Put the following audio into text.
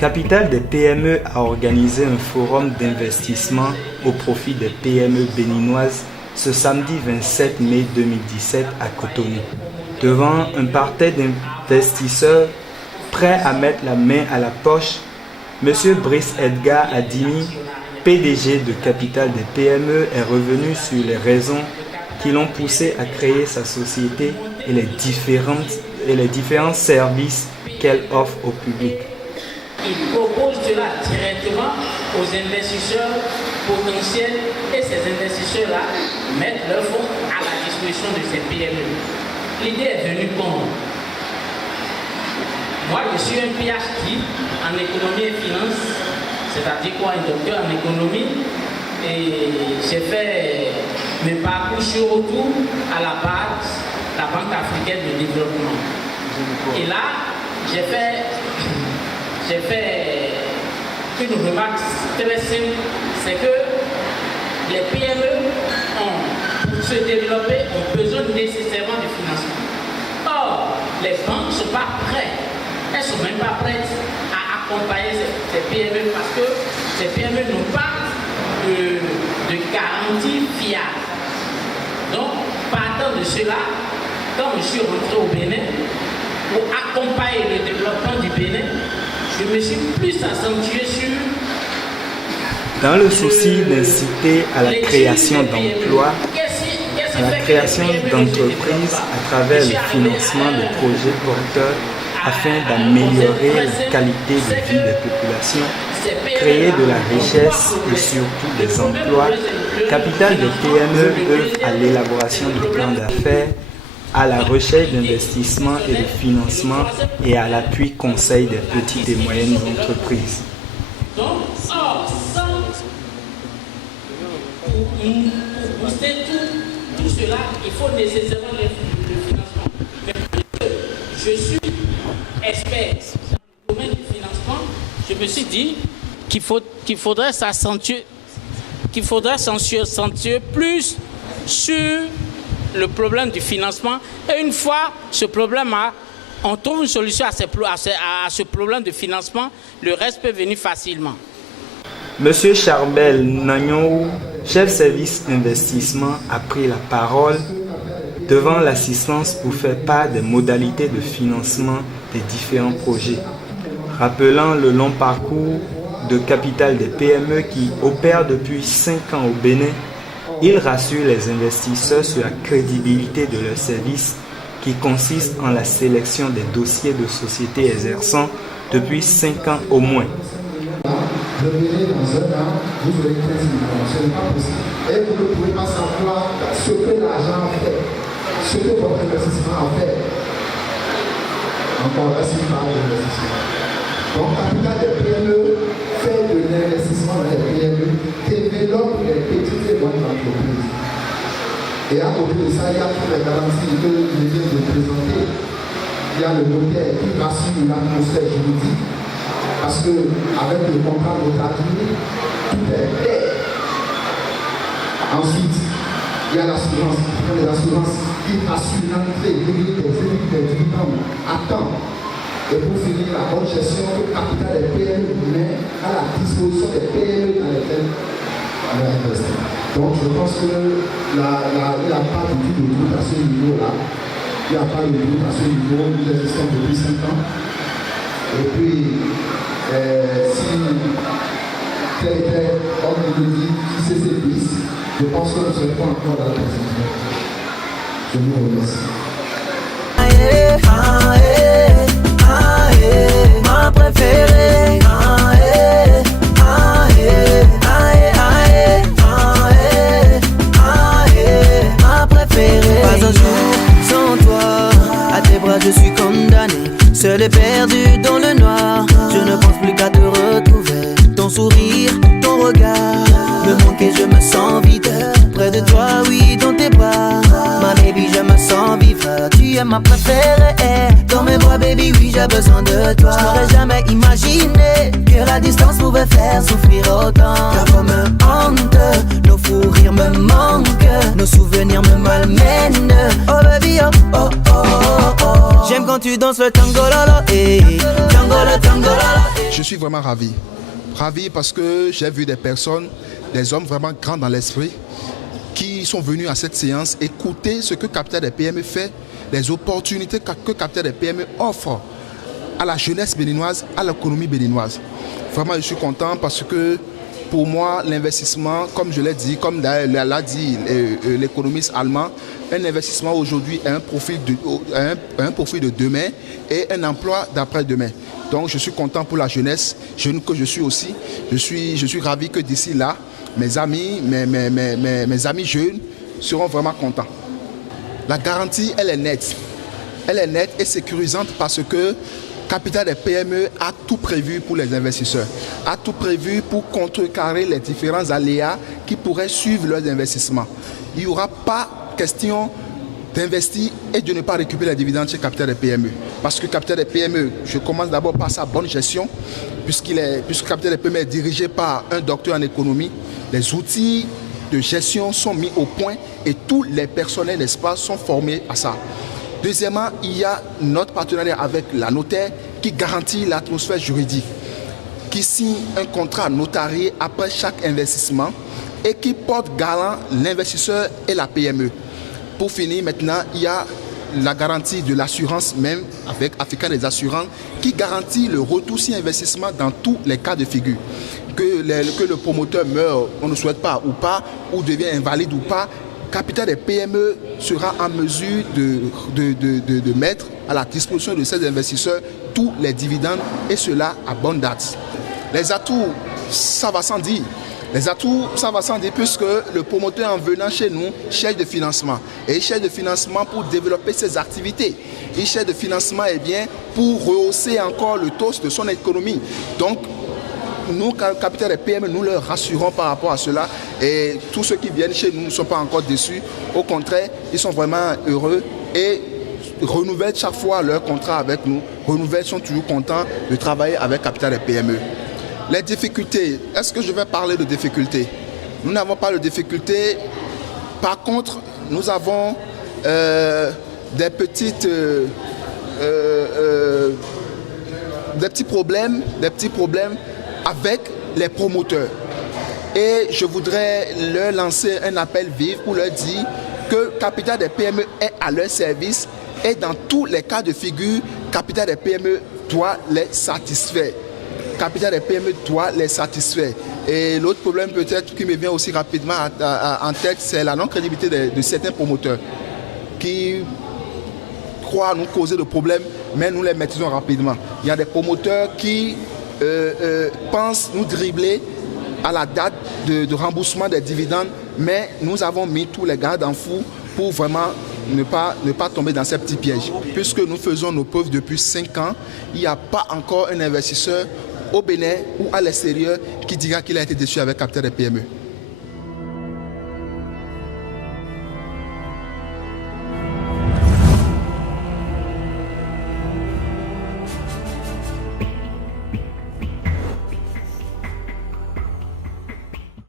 Capitale des PME a organisé un forum d'investissement au profit des PME béninoises ce samedi 27 mai 2017 à Cotonou, devant un parterre d'investisseurs prêts à mettre la main à la poche. M. Brice Edgar Adimi, PDG de Capitale des PME, est revenu sur les raisons qui l'ont poussé à créer sa société et les différents services qu'elle offre au public. Il propose cela directement aux investisseurs potentiels et ces investisseurs-là mettent leurs fonds à la disposition de ces PME. L'idée est venue comment? Moi, je suis un PhD en économie et finance, c'est-à-dire quoi, un docteur en économie, et j'ai fait mes parcours sur retour à la base, la Banque africaine de développement. Et là, j'ai fait une remarque très simple, c'est que les PME, pour se développer, ont besoin nécessairement de financement. Or, les banques ne sont pas prêtes, elles ne sont même pas prêtes à accompagner ces PME parce que ces PME n'ont pas de garantie fiable. Donc, partant de cela, quand je suis rentré au Bénin, pour accompagner le développement du Bénin, je me suis plus accentué sur... Dans le souci d'inciter à la création d'emplois, à la création d'entreprises à travers le financement de projets porteurs afin d'améliorer la qualité de vie des populations, créer de la richesse et surtout des emplois, Capitale des PME œuvre à l'élaboration de plans d'affaires, à la recherche d'investissement et de financement et à l'appui conseil des petites et moyennes entreprises. Donc, pour booster tout cela, il faut nécessairement le financement. Mais je suis expert dans le domaine du financement, je me suis dit qu'il faudrait s'accentuer plus sur le problème du financement. Et une fois ce problème on trouve une solution à ce problème de financement, le reste peut venir facilement. Monsieur Charbel Nagnon, chef service investissement, a pris la parole devant l'assistance pour faire part des modalités de financement des différents projets, rappelant le long parcours de Capitale des PME qui opère depuis 5 ans au Bénin. Il rassure les investisseurs sur la crédibilité de leurs services qui consiste en la sélection des dossiers de sociétés exerçant depuis 5 ans au moins. Revenez dans un an, vous aurez 15 millions. Ce n'est pas possible. Et vous ne pouvez pas savoir ce que l'argent fait, ce que votre investissement a fait. Encore là, si vous parlez d'investissement. Donc, Capitale des PME fait de l'investissement dans les PME, développe les petites et moyennes entreprises. Et à côté de ça, il y a toutes les garanties que je viens de présenter. Il y a le notaire qui rassure l'atmosphère juridique. Parce qu'avec le contrat de gratuité, tout est fait. Ensuite, il y a l'assurance, les assurances qui assurent l'entrée des dividendes à temps. Et pour finir, la bonne gestion que Capitale des PME met à la disposition des PME dans lesquelles on a investi. Donc je pense qu'il n'y a pas de doute à ce niveau-là. Il n'y a pas de doute à ce niveau. Nous existons depuis 5 ans. Et puis, si tel est tel, comme il le dit, si c'est ces pistes, je pense que nous ne serons pas encore dans la précision. Je vous remercie. Ma préférée, ma préférée. Pas un jour sans toi, à tes bras je suis condamné. Seul et perdu dans le noir, je ne pense plus qu'à te retrouver. Ton sourire, ton regard me manque et je me sens vide. Près de toi, oui, dans tes bras. Ma baby, je me sens vivre. Tu es ma préférée. Dans mes bras, baby, oui, j'ai besoin de toi. Je n'aurais jamais imaginé que la distance pouvait faire souffrir autant. Ta voix me hante, nos fous rires me manquent, nos souvenirs me malmènent. Oh baby, oh, oh, oh, oh, oh. J'aime quand tu danses le tangololo, tangololo. Je suis vraiment ravi. Ravi parce que j'ai vu des personnes, des hommes vraiment grands dans l'esprit, qui sont venus à cette séance écouter ce que Capital des PME fait, les opportunités que Capital des PME offre à la jeunesse béninoise, à l'économie béninoise. Vraiment, je suis content parce que pour moi, l'investissement, comme je l'ai dit, comme l'a dit l'économiste allemand, un investissement aujourd'hui a un profit de demain et un emploi d'après-demain. Donc je suis content pour la jeunesse, jeune que je suis aussi. Je suis ravi que d'ici là, mes amis jeunes seront vraiment contents. La garantie, elle est nette. Elle est nette et sécurisante parce que Capital des PME a tout prévu pour les investisseurs, a tout prévu pour contrecarrer les différents aléas qui pourraient suivre leurs investissements. Il n'y aura pas question d'investir et de ne pas récupérer les dividendes chez Capital des PME. Parce que Capital des PME, je commence d'abord par sa bonne gestion, puisque Capital des PME est dirigé par un docteur en économie. Les outils de gestion sont mis au point et tous les personnels, n'est-ce pas, sont formés à ça. Deuxièmement, il y a notre partenariat avec la notaire qui garantit l'atmosphère juridique, qui signe un contrat notarié après chaque investissement et qui porte garant l'investisseur et la PME. Pour finir, maintenant, il y a la garantie de l'assurance même avec Africa des assurances qui garantit le retour sur investissement dans tous les cas de figure. Que le promoteur meurt, on ne souhaite pas, ou devient invalide ou pas, Capital des PME sera en mesure de mettre à la disposition de ces investisseurs tous les dividendes et cela à bonne date. Les atouts, ça va sans dire. Les atouts, ça va sans dire puisque le promoteur en venant chez nous cherche de financement. Et il cherche de financement pour développer ses activités. Il cherche de financement pour rehausser encore le taux de son économie. Donc, nous, Capital des PME, nous leur rassurons par rapport à cela et tous ceux qui viennent chez nous ne sont pas encore déçus. Au contraire, ils sont vraiment heureux et renouvellent chaque fois leur contrat avec nous, sont toujours contents de travailler avec Capital des PME. Les difficultés, est-ce que je vais parler de difficultés? Nous n'avons pas de difficultés. Par contre, nous avons des petits problèmes avec les promoteurs. Et je voudrais leur lancer un appel vif pour leur dire que Capital des PME est à leur service et dans tous les cas de figure, Capital des PME doit les satisfaire. Capital des PME doit les satisfaire. Et l'autre problème peut-être qui me vient aussi rapidement en tête, c'est la non-crédibilité de certains promoteurs qui croient nous causer de problèmes, mais nous les maîtrisons rapidement. Il y a des promoteurs qui pensent nous dribbler à la date de remboursement des dividendes, mais nous avons mis tous les garde-fous pour vraiment ne pas tomber dans ces petits pièges. Puisque nous faisons nos preuves depuis 5 ans, il n'y a pas encore un investisseur au Bénin ou à l'extérieur qui dira qu'il a été déçu avec Capital des PME.